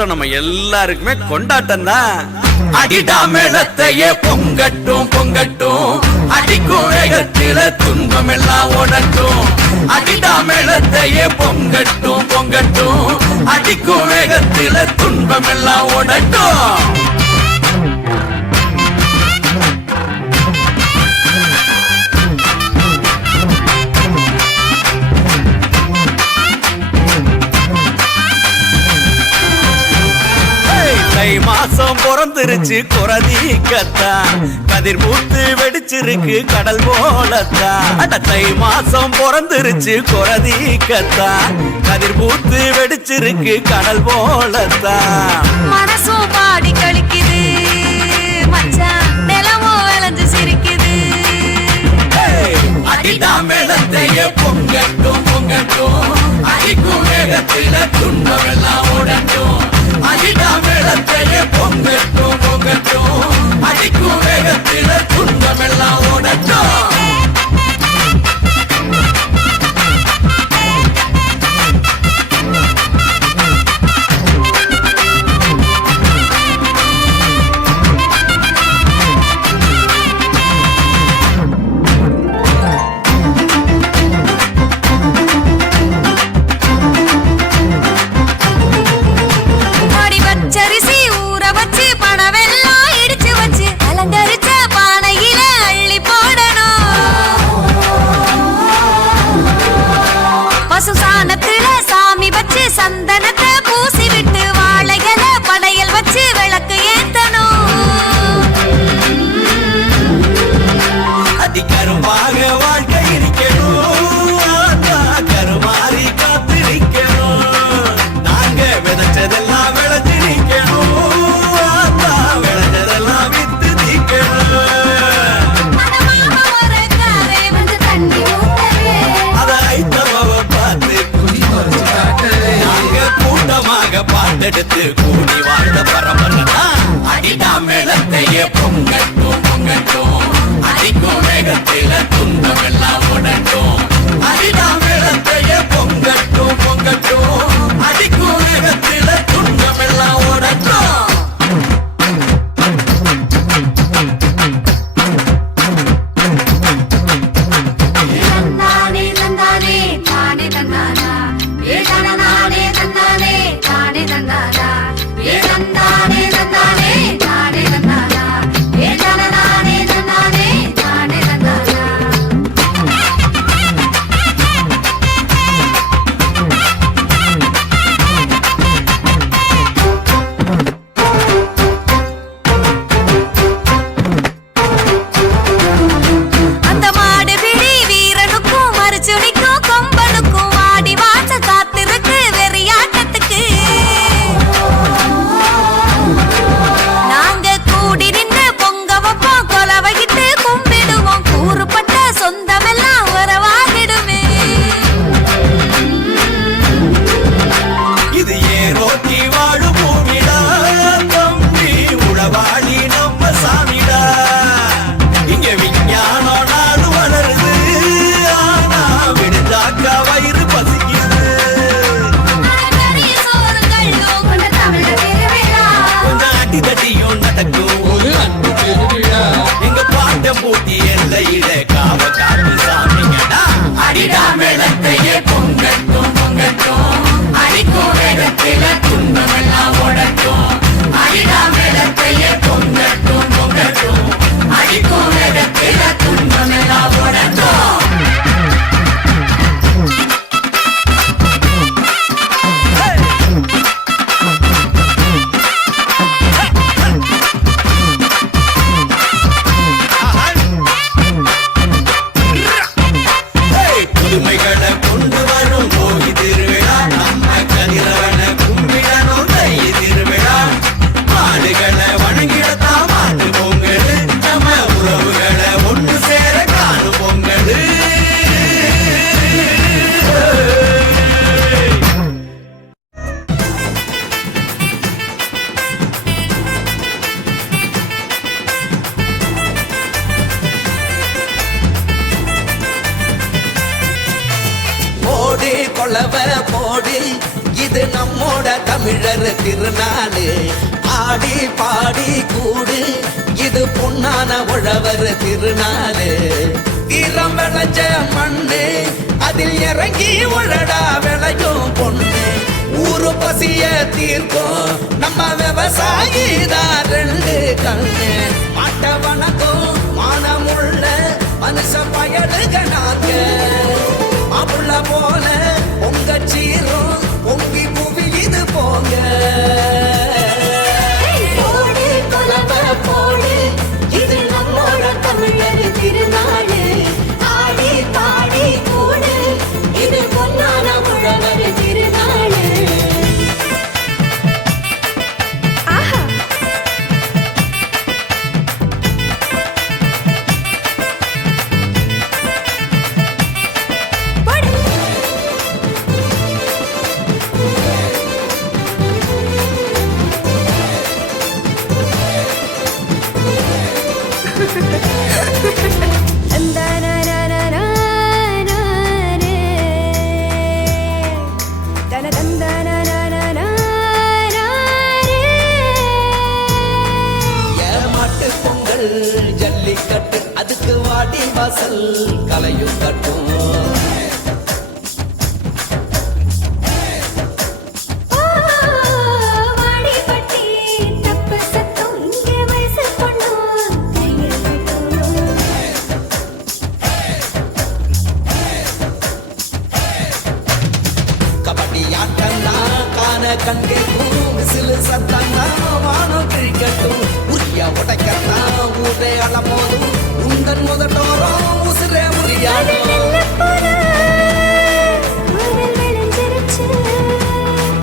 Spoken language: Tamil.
வருஷம் நம்ம எல்லாருக்குமே கொண்டாட்டம் தான். அடிடா மேளத்தையே பொங்கட்டும் பொங்கட்டும், அடிக்கும் வேகத்தில துன்பம் எல்லாம் ஓடட்டும். அடிடா மேளத்தையே பொங்கட்டும் பொங்கட்டும், அடிக்கும் வேகத்தில துன்பம் எல்லாம் ஓடட்டும். தை மாசம் பிறந்துருச்சு குறதீக்கத்தான், கதிர் பூத்து வெடிச்சிருக்கு கடல் போலத்தான். அட தை மாசம் பிறந்துருச்சு குறதீக்கத்தான், கதிர் பூத்து வெடிச்சிருக்கு கடல் போலத்தான். மனசும் பாடி கழிக்குது மச்சான், நிலமும் விளைஞ்சு சிரிக்குது. அடிடா மேளத்தையே பொங்கட்டும் பொங்கட்டும், அடிக்கும் வேகத்தில துன்பம் எல்லாம் ஓடட்டும். அடிடா மேளத்தையே பொங்கட்டும் பொங்கட்டும், அடிக்கும் வேகத்தில துன்பம் எல்லாம் ஓடட்டும். சந்தனத்தை பூசி விட்டு வாழைகள படையல் வச்சு விளக்கு ஏத்தணும். அதிகரமாக வாழ்க்கை இருக்கணும், கருமாறி காத்திருக்கணும். நாங்க விதைச்சதெல்லாம் விளைஞ்சிருக்கணும், விளைஞ்சதெல்லாம் வித்து தீக்கணும். அதை ஐத்தமாவ பார்த்து பாட்டெடுத்து கூடி வாழ்ந்த பரம்பரா. அடிடா மேளத்தையே பொங்கட்டும் பொங்கட்டும், அடிக்கும் வேகத்தில துன்பம் எல்லாம் ஓடட்டும். அடிடா மேளத்தையே பொங்கட்டும் பொங்கட்டும், அடிக்கும் வேகத்தில துன்பம் எல்லாம் ஓடட்டும். எங்க பாட்ட பூட்டி எல்லையில காவ காட்டு சாமிங்கடா. அடிடா மேளத்தையே பொங்கட்டும் பொங்கட்டும், அடிக்கும் வேகத்தில துன்பம் எல்லாம் ஓடட்டும். அடிடா மேளத்தையே பொங்கட்டும் பொங்கட்டும், அடிக்கும் வேகத்தில துன்பம் எல்லாம் ஓடட்டும். கொள்ளவ போடு, இது நம்மோட தமிழர் திருநாளு ஆடி பாடி கூடு இது பொன்னான உழவர் திருநாளு வீரம் விளைஞ்ச மண்ணு அதில் இறங்கி உழடா விளையும் பொண்ணு ஊரு பசிய தீர்க்கும் நம்ம விவசாயி தான் ரெண்டு கண்ணு மாட்ட வணக்கம் மானமுள்ள மனுஷ பயலுக நாங்க மாப்புள்ள போல பொங்க சீரும் பொங்கி புவி இது போங்க போடு குலவ போடு இது நம்மோட தமிழர் திருநாடு ஆடி பாடி கூடு இது பொன்னான உழவர் திருநாடு ஆஹா போடு ஏமாட்டு பொங்கல் ஜல்லிக்கட்டு அதுக்கு வாடி வாசல் கலையும் கட்டும் வாடிப்பட்டி தப்பு சத்தம் இங்கே வயசு பொண்ணும் கையில் கட்டும் கபடி ஆட்டம்தான் காண கண்கேக்கும் விசிலு சத்தம்தான் வானம் கிழிக்கட்டும் உரிய உடைக்கத்தான் ஊரே அலமோதும் உந்தன் முதட்டோரம் உசுரே அது உரியாடும் நல்ல போல